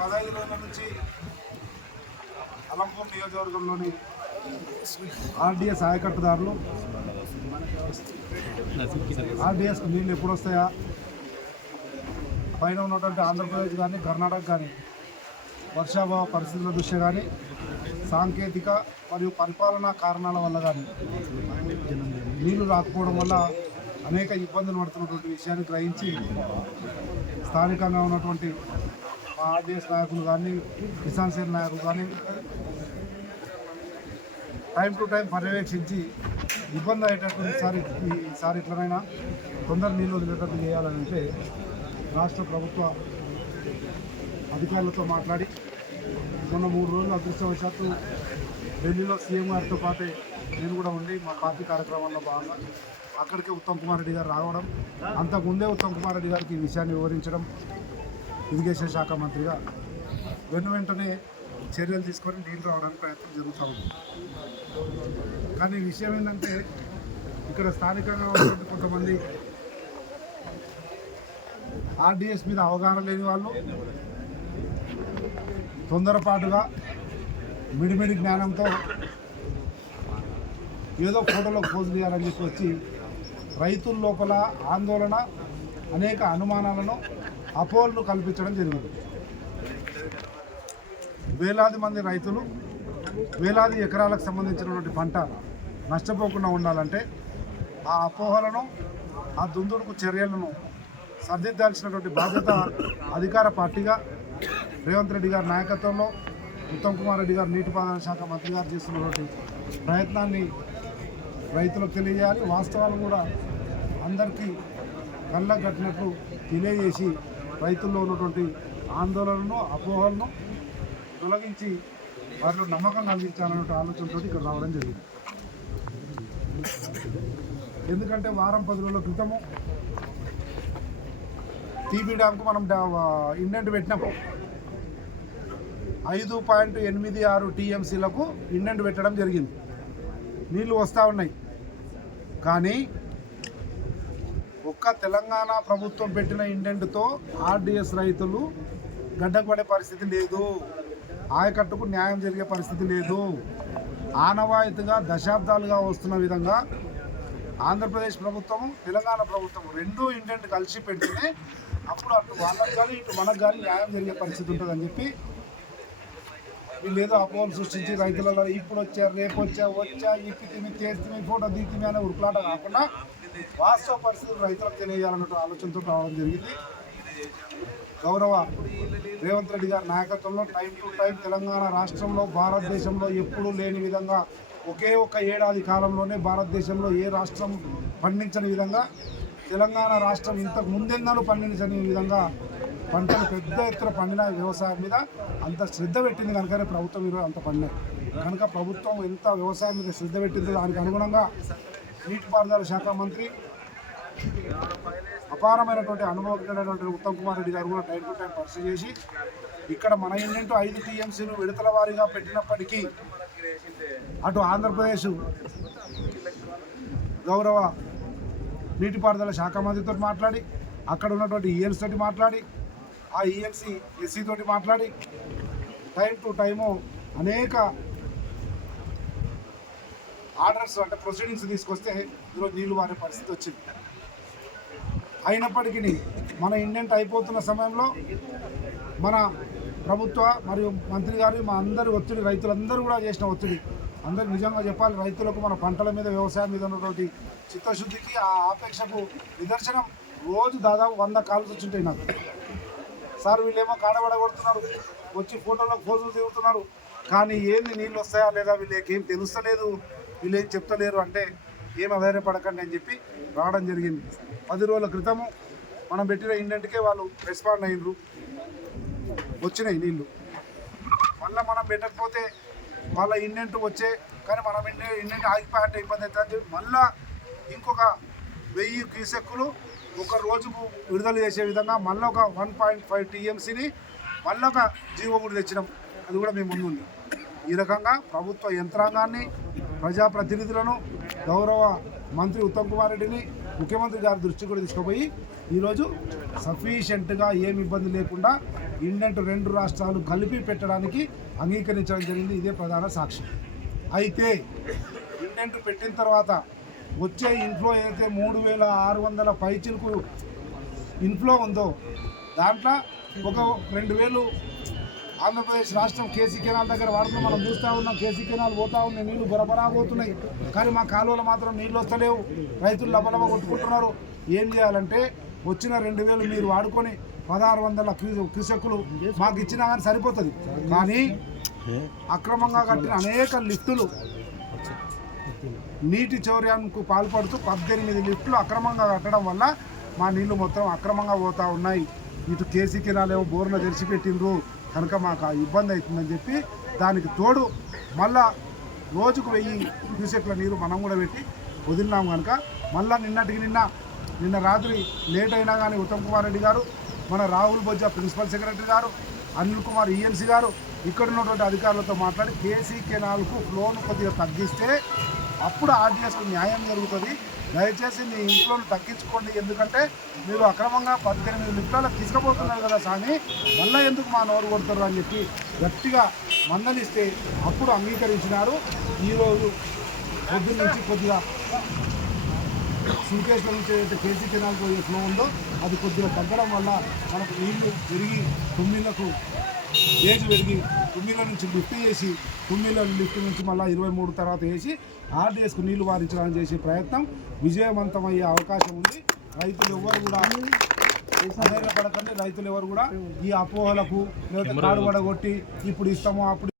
పదహైదు రోజుల నుంచి అలంపూర్ నియోజకవర్గంలోని ఆర్డీఎస్ ఆయకట్టుదారులు ఆర్డీఎస్ నీళ్ళు ఎప్పుడు వస్తాయా? పైన ఉన్నటువంటి ఆంధ్రప్రదేశ్ కానీ కర్ణాటక కానీ వర్షాభావ పరిస్థితుల దృష్ట్యా కానీ సాంకేతిక మరియు పరిపాలనా కారణాల వల్ల కానీ నీళ్ళు రాకపోవడం వల్ల అనేక ఇబ్బందులు పడుతున్నటువంటి విషయాన్ని గ్రహించి స్థానికంగా ఉన్నటువంటి ఆర్డీఎస్ నాయకులు కానీ కిసాన్ సేన నాయకులు కానీ టైం టు టైం పర్యవేక్షించి ఇబ్బంది అయ్యేటట్టు ఈసారి ఈసారి ఎట్లనైనా తొందర నీళ్ళు వదిలేటట్టు చేయాలని అంటే రాష్ట్ర ప్రభుత్వ అధికారులతో మాట్లాడి మొన్న మూడు రోజులు అదృష్టవశాత్తు ఢిల్లీలో సీఎం గారితో పాటే నేను కూడా ఉండి మా పార్టీ కార్యక్రమాల్లో భాగంగా అక్కడికే ఉత్తమ్ కుమార్ రెడ్డి గారు రావడం అంతకుముందే ఉత్తమ్ కుమార్ రెడ్డి గారికి ఈ విషయాన్ని వివరించడం ఇరిగేషన్ శాఖ మంత్రిగా వెను వెంటనే చర్యలు తీసుకొని నీళ్ళు రావడానికి ప్రయత్నం జరుగుతూ ఉంది. కానీ విషయం ఏంటంటే ఇక్కడ స్థానికంగా ఉన్నటువంటి కొంతమంది ఆర్డీఎస్ మీద అవగాహన లేని వాళ్ళు తొందరపాటుగా మిడిమిడి జ్ఞానంతో ఏదో ఫోటోలో పోజు చేయాలని చెప్పి వచ్చి రైతుల లోపల ఆందోళన అనేక అనుమానాలను అపోహలను కల్పించడం జరిగింది. వేలాది మంది రైతులు వేలాది ఎకరాలకు సంబంధించినటువంటి పంట నష్టపోకుండా ఉండాలంటే ఆ అపోహలను ఆ దుందుడుకు చర్యలను సర్దిద్దాల్సినటువంటి బాధ్యత అధికార పార్టీగా రేవంత్ రెడ్డి గారి నాయకత్వంలో ఉత్తమ్ కుమార్ రెడ్డి గారు నీటిపారుదల శాఖ మంత్రి గారు చేస్తున్నటువంటి ప్రయత్నాన్ని రైతులకు తెలియజేయాలి. వాస్తవాలు కూడా అందరికీ కళ్ళకు కట్టినట్లు తెలియజేసి రైతుల్లో ఉన్నటువంటి ఆందోళనను అపోహలను తొలగించి వారిలో నమ్మకం కలిగించాలనే ఆలోచనతో ఇక్కడ రావడం జరిగింది. ఎందుకంటే వారం పది రోజుల క్రితము టీబీ డ్యామ్కు మనం ఇండెంట్ పెట్టినాం. ఐదు పాయింట్ ఎనిమిది ఆరు టీఎంసీలకు ఇండెంట్ పెట్టడం జరిగింది. నీళ్ళు వస్తూ ఉన్నాయి. కానీ ఒక్క తెలంగాణ ప్రభుత్వం పెట్టిన ఇంటెంట్తో ఆర్డిఎస్ రైతులు గడ్డకు పడే పరిస్థితి లేదు. ఆయకట్టుకు న్యాయం జరిగే పరిస్థితి లేదు. ఆనవాయితీగా దశాబ్దాలుగా వస్తున్న విధంగా ఆంధ్రప్రదేశ్ ప్రభుత్వం తెలంగాణ ప్రభుత్వం రెండు ఇంటెంట్ కలిసి పెడితేనే అప్పుడు అటు వాళ్ళకి కానీ ఇటు మనకు కానీ న్యాయం జరిగే పరిస్థితి ఉంటుందని చెప్పి వీళ్ళు ఏదో అపోహలు సృష్టించి రైతులలో ఇప్పుడు వచ్చా రేపు వచ్చా వచ్చా ఇప్పి తిని చేస్తే ఫోటో దిగుతుంది అనే ఉరుకులాట కాకుండా వాస్తవ పరిస్థితులు రైతులకు తెలియజేయాలన్న ఆలోచనతో రావడం జరిగింది. గౌరవ రేవంత్ రెడ్డి గారి నాయకత్వంలో టైం టు టైం తెలంగాణ రాష్ట్రంలో భారతదేశంలో ఎప్పుడూ లేని విధంగా ఒకే ఒక ఏడాది కాలంలోనే భారతదేశంలో ఏ రాష్ట్రం పండించని విధంగా తెలంగాణ రాష్ట్రం ఇంతకు ముందెన్నడూ పండించని విధంగా పంటలు పెద్ద ఎత్తున పండిన వ్యవసాయం మీద అంత శ్రద్ధ పెట్టింది కనుకనే ప్రభుత్వం ఈరోజు అంత పండినాయి కనుక ప్రభుత్వం ఎంత వ్యవసాయం మీద శ్రద్ధ పెట్టిందో దానికి అనుగుణంగా నీటిపారుదల శాఖ మంత్రి. అపారమైనటువంటి అనుభవజ్ఞుడైనటువంటి ఉత్తమ్ కుమార్ రెడ్డి గారు కూడా టైం టు టైం పరిశీలి చేసి ఇక్కడ మన ఏంటంటూ ఐదు టీఎంసీలు విడతల వారీగా పెట్టినప్పటికీ అటు ఆంధ్రప్రదేశ్ గౌరవ నీటిపారుదల శాఖ మంత్రితో మాట్లాడి అక్కడ ఉన్నటువంటి ఈఎన్సీ తోటి మాట్లాడి ఆ ఈఎన్సీ ఎస్సీ తోటి మాట్లాడి టైం టు టైము అనేక ఆర్డర్స్ అంటే ప్రొసీడింగ్స్ తీసుకొస్తే ఈరోజు నీళ్ళు వారే పరిస్థితి వచ్చింది. అయినప్పటికీ మన ఇండెంట్ అయిపోతున్న సమయంలో మన ప్రభుత్వ మరియు మంత్రి గారు మా అందరి ఒత్తిడి రైతులందరూ కూడా చేసిన ఒత్తిడి. అందరు నిజంగా చెప్పాలి రైతులకు మన పంటల మీద వ్యవసాయం మీద ఉన్నటువంటి చిత్తశుద్ధికి ఆ ఆపేక్షకు నిదర్శనం రోజు దాదాపు వంద కాల్స్ వచ్చింటాయి నాకు. సార్ వీళ్ళేమో కాడబడగొడుతున్నారు వచ్చి ఫోటోలో ఫోజులు తిరుగుతున్నారు కానీ ఏంది నీళ్ళు వస్తాయా లేదా వీళ్ళకి ఏం తెలుస్తలేదు. వీళ్ళు ఏం చెప్తలేరు అంటే ఏం అధైర్యపడకండి అని చెప్పి రావడం జరిగింది. పది రోజుల క్రితము మనం పెట్టిన ఇండెంట్కే వాళ్ళు రెస్పాండ్ అయినరు. వచ్చినాయి నీళ్ళు మళ్ళీ మనం పెట్టకపోతే వాళ్ళ ఇండెంట్ వచ్చే కానీ మనం ఇండెంట్ ఇండెంట్ ఆగిపోయాలంటే ఇబ్బంది అవుతుంది అని చెప్పి మళ్ళా ఇంకొక వెయ్యి క్యూసెక్కులు ఒక రోజుకు విడుదల చేసే విధంగా మళ్ళీ ఒక వన్ పాయింట్ ఫైవ్ టీఎంసీని మళ్ళీ ఒక జీవో కూడా తెచ్చినాం. అది కూడా మేము ముందు ఈ రకంగా ప్రభుత్వ యంత్రాంగాన్ని ప్రజాప్రతినిధులను గౌరవ మంత్రి ఉత్తమ్ కుమార్ రెడ్డిని ముఖ్యమంత్రి గారి దృష్టి కూడా తీసుకుపోయి ఈరోజు సఫిషియెంట్గా ఏమి ఇబ్బంది లేకుండా ఇండెంట్ రెండు రాష్ట్రాలు కలిపి పెట్టడానికి అంగీకరించడం జరిగింది. ఇదే ప్రధాన సాక్షి. అయితే ఇండెంట్ పెట్టిన తర్వాత వచ్చే ఇన్ఫ్లో ఏదైతే మూడు వేల ఆరు వందల పైచిలకు ఇన్ఫ్లో ఉందో దాంట్లో ఒక రెండు వేలు ఆంధ్రప్రదేశ్ రాష్ట్రం కేసీ కెనాల్ దగ్గర వాడుతున్నాం మనం చూస్తూ ఉన్నాం కేసీ కెనాల్ పోతా ఉన్నాయి నీళ్ళు బొరబరా పోతున్నాయి. కానీ మా కాలువలు మాత్రం నీళ్ళు వస్తలేవు. రైతులు లబలబ కొట్టుకుంటున్నారు. ఏం చేయాలంటే వచ్చిన రెండు వేలు మీరు వాడుకొని పదహారు వందల క్యూ మాకు ఇచ్చినా కానీ సరిపోతుంది. కానీ అక్రమంగా కట్టిన అనేక లిఫ్టులు నీటి చౌర్యానికి పాల్పడుతూ పద్దెనిమిది లిఫ్టులు అక్రమంగా కట్టడం వల్ల మా నీళ్ళు మొత్తం అక్రమంగా పోతూ ఉన్నాయి. ఇటు కేసీ కెనాలేమో బోర్న తెరిచిపెట్టిండ్రు. కనుక మాకు ఆ ఇబ్బంది అవుతుందని చెప్పి దానికి తోడు మళ్ళా రోజుకు వెయ్యి క్యూసెక్ల నీరు మనం కూడా పెట్టి వదిలినాం కనుక. మళ్ళా నిన్నటికి నిన్న నిన్న రాత్రి లేట్ అయినా కానీ ఉత్తమ్ కుమార్ రెడ్డి గారు మన రాహుల్ బొజ్జా ప్రిన్సిపల్ సెక్రటరీ గారు అనిల్ కుమార్ ఈఎన్సీ గారు ఇక్కడ ఉన్నటువంటి అధికారులతో మాట్లాడి కేసీ కెనాల్కు ఫ్లోను కొద్దిగా తగ్గిస్తే అప్పుడు ఆర్డీఎస్కు న్యాయం జరుగుతుంది. దయచేసి మీ ఇంట్లోని తగ్గించుకోండి. ఎందుకంటే మీరు అక్రమంగా పద్దెనిమిది లిఫ్టాలకు తీసుకుపోతున్నారు కదా సామి మళ్ళీ ఎందుకు మా నోరు కొడతారు అని చెప్పి గట్టిగా మందలిస్తే అప్పుడు అంగీకరించినారు. ఈరోజు పొద్దున్న నుంచి కొద్దిగా సుంకేశ్వరం నుంచి ఏదైతే కేసీ కెనాల్ ఫ్లో ఉందో అది కొద్దిగా తగ్గడం వల్ల మనకు నీళ్ళు పెరిగి తొమ్మిదిలకు ఏజ్ పెరిగి తుమ్మిళ్ళ నుంచి లిఫ్ట్ చేసి తుమ్మిళ్ళ లిఫ్ట్ నుంచి మళ్ళీ ఇరవై మూడు తర్వాత వేసి ఆర్డీఎస్కు నీళ్ళు వారించడానికి చేసే ప్రయత్నం విజయవంతమయ్యే అవకాశం ఉంది. రైతులు ఎవరు కూడా పడకండి రైతులు ఎవరు కూడా ఈ అపోహలకు లేదా కాడు పడగొట్టి ఇప్పుడు ఇస్తాము అప్పుడు